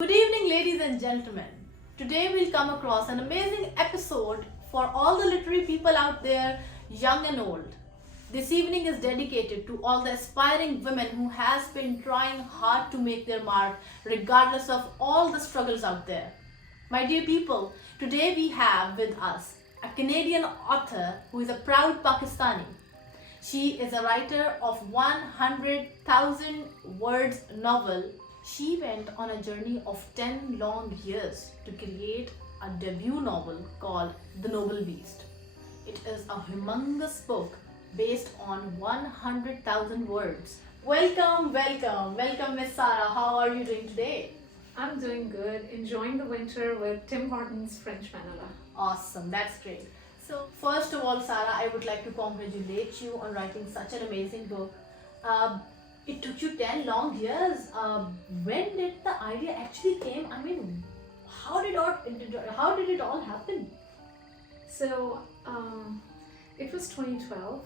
Good evening, ladies and gentlemen. Today we'll come across an amazing episode for all the literary people out there, young and old. This evening is dedicated to all the aspiring women who has been trying hard to make their mark regardless of all the struggles out there. My dear people, today we have with us a Canadian author who is a proud Pakistani. She is a writer of 100,000 words novel. She went on a journey of 10 long years to create a debut novel called The Noble Beast. It is a humongous book based on 100,000 words. Welcome, Miss Sara. How are you doing today? I'm doing good, enjoying the winter with Tim Hortons French vanilla. Awesome, that's great. So, first of all, Sara, I would like to congratulate you on writing such an amazing book. It took you 10 long years. When did the idea actually came? I mean, how did it all happen? So, it was 2012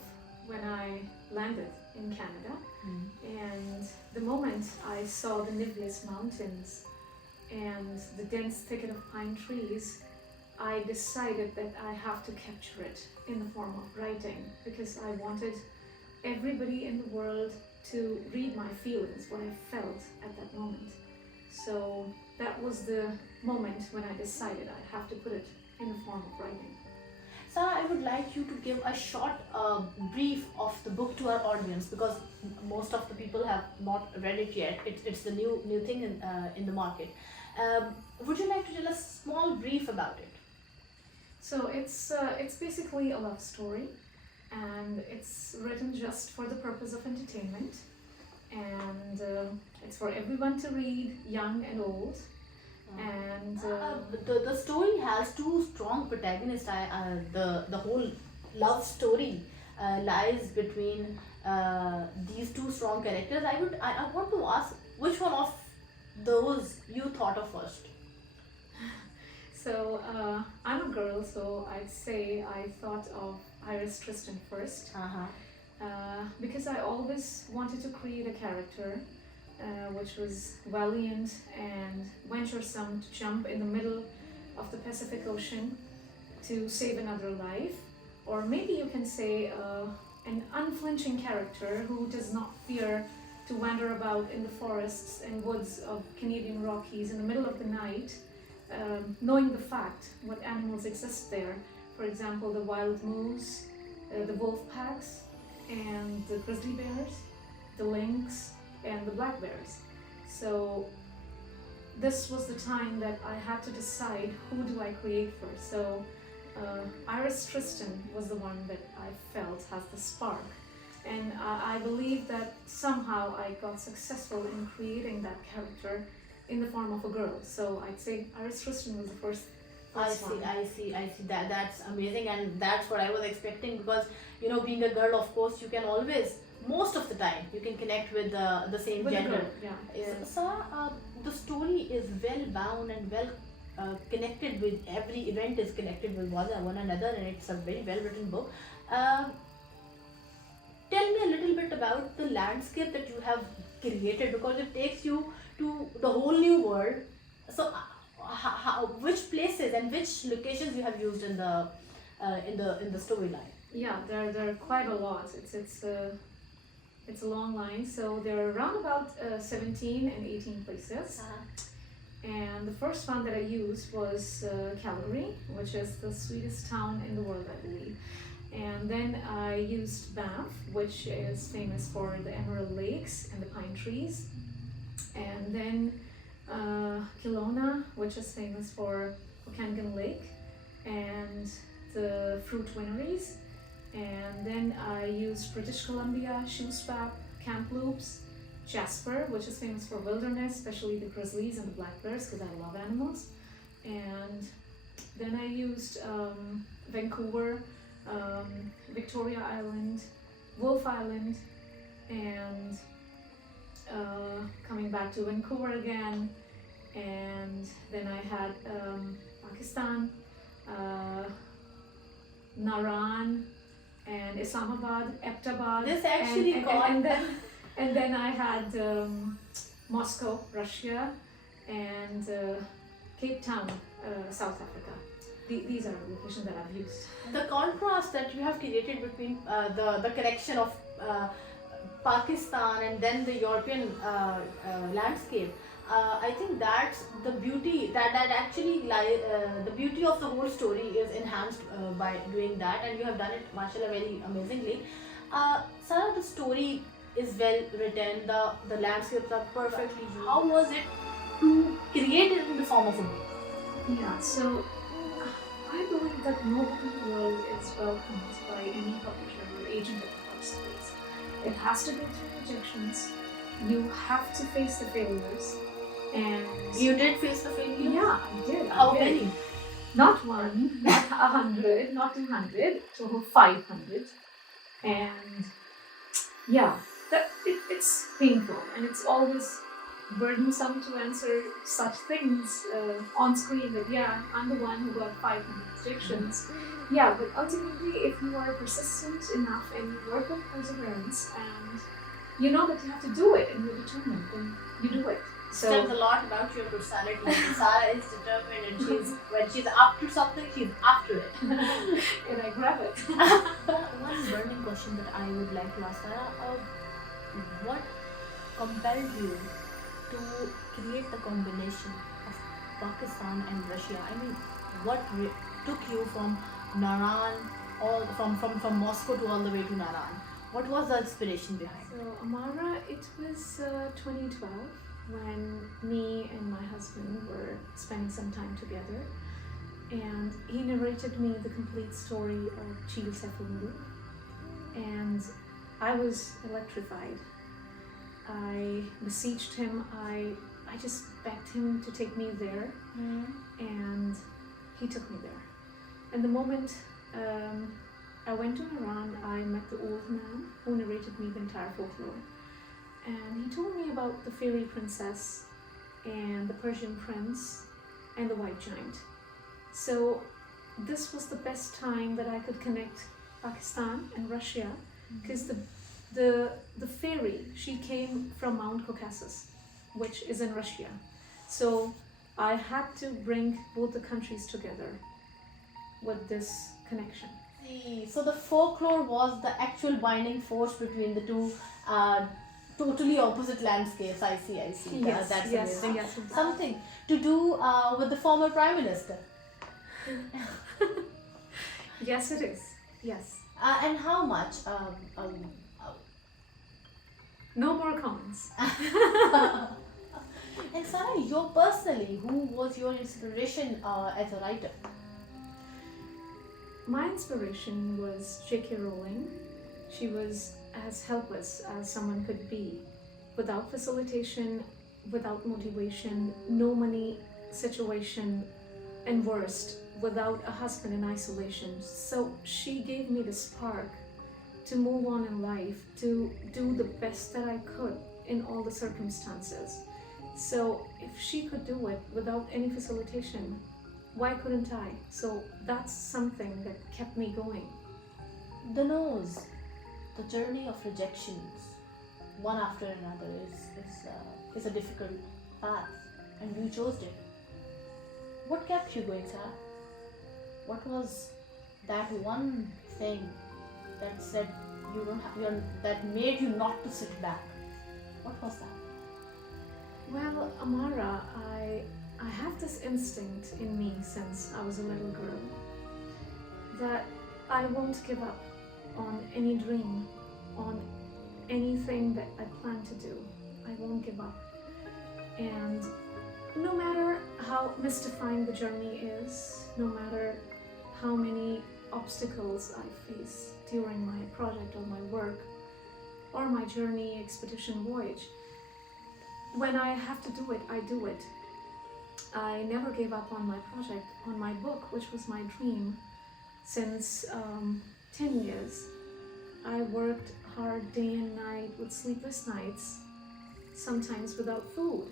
when I landed in Canada, and the moment I saw the Nivelis Mountains and the dense thicket of pine trees, I decided that I have to capture it in the form of writing because I wanted everybody in the world to read my feelings, what I felt at that moment. So that was the moment when I decided I have to put it in the form of writing. Sara, I would like you to give a short brief of the book to our audience because most of the people have not read it yet. It's the new thing in the market. Would you like to tell a small brief about it? So it's basically a love story, and it's written just for the purpose of entertainment, and it's for everyone to read, young and old. And the story has two strong protagonists. The whole love story lies between these two strong characters. I want to ask which one of those you thought of first. So I'm a girl, so I'd say I thought of Iris Tristan first, because I always wanted to create a character which was valiant and venturesome to jump in the middle of the Pacific Ocean to save another life, or maybe you can say an unflinching character who does not fear to wander about in the forests and woods of Canadian Rockies in the middle of the night, knowing the fact what animals exist there. For example, the wild moose, the wolf packs, and the grizzly bears, the lynx, and the black bears. So this was the time that I had to decide who do I create first. So Iris Tristan was the one that I felt has the spark. And I believe that somehow I got successful in creating that character in the form of a girl. So I'd say Iris Tristan was the first one. I see. That's amazing, and that's what I was expecting because being a girl, of course, you can always, most of the time, you can connect with the same With gender. a girl, yeah. So, the story is well bound and well connected with every event is connected with one another, and it's a very well written book. Tell me a little bit about the landscape that you have created because it takes you to the whole new world. So, which places and which locations you have used in the storyline? Yeah, there are quite a lot. It's a long line. So there are around about 17 and 18 places. And the first one that I used was Calgary, which is the sweetest town in the world, I believe. And then I used Banff, which is famous for the Emerald Lakes and the pine trees. And then Kelowna, which is famous for Okanagan Lake and the fruit wineries. And then I used British Columbia, Shuswap, Kamloops, Jasper, which is famous for wilderness, especially the grizzlies and the black bears because I love animals. And then I used Vancouver, Victoria Island, Wolfe Island, and coming back to Vancouver again. And then I had Pakistan, Naran, and Islamabad, Abbottabad. This actually and then I had Moscow, Russia, and Cape Town, South Africa. These are the locations that I've used. The contrast that you have created between the connection of Pakistan and then the European landscape, I think that's the beauty that actually the beauty of the whole story is enhanced by doing that, and you have done it, mashallah, very amazingly. Sara, the story is well written, the landscapes are perfectly used. How was it to create it in the form of a book? Yeah, so I believe that no book in the world is welcomed by any publisher or agent in the first place. It has to go through rejections. You have to face the failures. And You did face the failure? yeah, I did. How many? Not one, not 100, not 200, total 500. And yeah, it's painful, and it's always burdensome to answer such things on screen that yeah, I'm the one who got 500 rejections. Yeah, but ultimately, if you are persistent enough and you work with perseverance and you know that you have to do it and you're determined, then you do it. So tells a lot about your personality. Sara is determined, and when she's after something, she's after it. And I grab it. One burning question that I would like to ask Sara, what compelled you to create the combination of Pakistan and Russia? I mean, what took you from Naran, from Moscow to all the way to Naran? What was the inspiration behind it? So Amara, it was 2012 when me and my husband were spending some time together, and he narrated me the complete story of Chil Sefulungu, and I was electrified. I beseeched him, I just begged him to take me there, and he took me there. And the moment I went to Iran, I met the old man who narrated me the entire folklore. And he told me about the fairy princess and the Persian prince and the white giant. So this was the best time that I could connect Pakistan and Russia, because the fairy, she came from Mount Caucasus, which is in Russia. So I had to bring both the countries together with this connection. So the folklore was the actual binding force between the two totally opposite landscapes. I see. Yes, That's yes, amazing. yes. Something to do with the former Prime Minister. Yes, it is. Yes. And how much? No more comments. And Sara, you personally, who was your inspiration as a writer? My inspiration was J.K. Rowling. She was as helpless as someone could be, without facilitation, without motivation, no money situation, and worst, without a husband in isolation. So she gave me the spark to move on in life, to do the best that I could in all the circumstances. So if she could do it without any facilitation, why couldn't I? So that's something that kept me going. The nose, the journey of rejections, one after another, is a difficult path, and you chose it. What kept you going, Sara? What was that one thing that said that made you not to sit back? What was that? Well, Amara, I have this instinct in me since I was a little girl that I won't give up on any dream, on anything that I plan to do. I won't give up. And no matter how mystifying the journey is, no matter how many obstacles I face during my project or my work or my journey, expedition, voyage, when I have to do it, I do it. I never gave up on my project, on my book, which was my dream since 10 years. I worked hard day and night with sleepless nights, sometimes without food.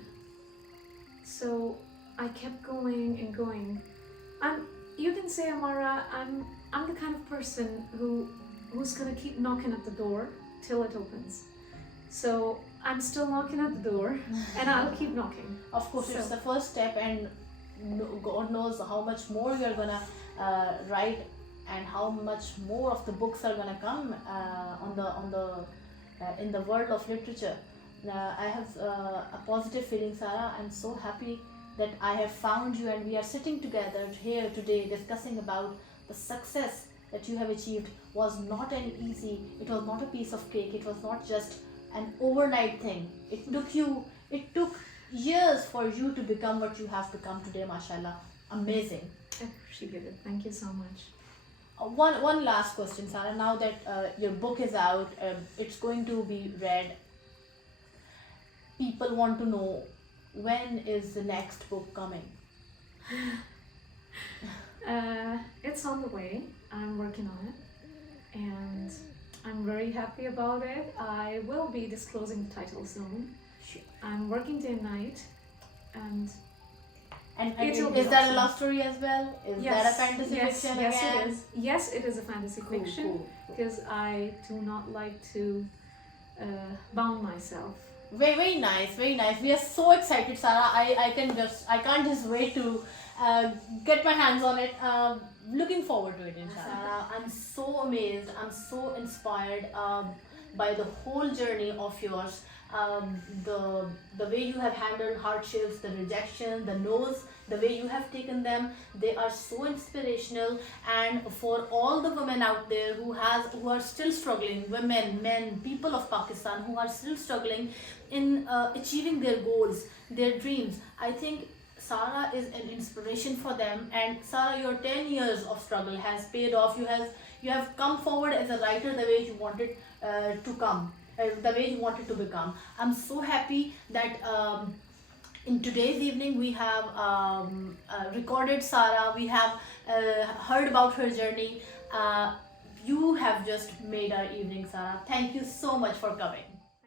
So I kept going and going. You can say, Amara, I'm the kind of person who's gonna keep knocking at the door till it opens. So I'm still knocking at the door, and I'll keep knocking. Of course, it's So- the first step, and God knows how much more you're gonna write, and how much more of the books are gonna come on the in the world of literature. I have a positive feeling, Sara. I'm so happy that I have found you, and we are sitting together here today discussing about the success that you have achieved. Was not an easy. It was not a piece of cake. It was not just an overnight thing. It took years for you to become what you have become today, mashallah. Amazing. I appreciate it. Thank you so much. One last question, Sara. Now that your book is out, it's going to be read. People want to know, when is the next book coming? It's on the way. I'm working on it, and I'm very happy about it. I will be disclosing the title soon. Sure. I'm working day and night, and And It will be is that a awesome. love story as well? Is that a fantasy fiction yes, again? it is. Yes, it is a fantasy Cool, fiction cool, cool. because I do not like to bound myself. Very, very nice, very nice. We are so excited, Sara. I can't just wait to get my hands on it. Looking forward to it, inshallah. Sara, I'm so amazed. I'm so inspired by the whole journey of yours. The way you have handled hardships, the rejection, the no's, the way you have taken them, they are so inspirational. And for all the women out there who are still struggling, women, men, people of Pakistan who are still struggling in achieving their goals, their dreams, I think Sara is an inspiration for them. And Sara, your 10 years of struggle has paid off. You have come forward as a writer the way you wanted to come, the way you wanted to become. I'm so happy that in today's evening we have recorded Sara. We have heard about her journey. You have just made our evening, Sara. Thank you so much for coming.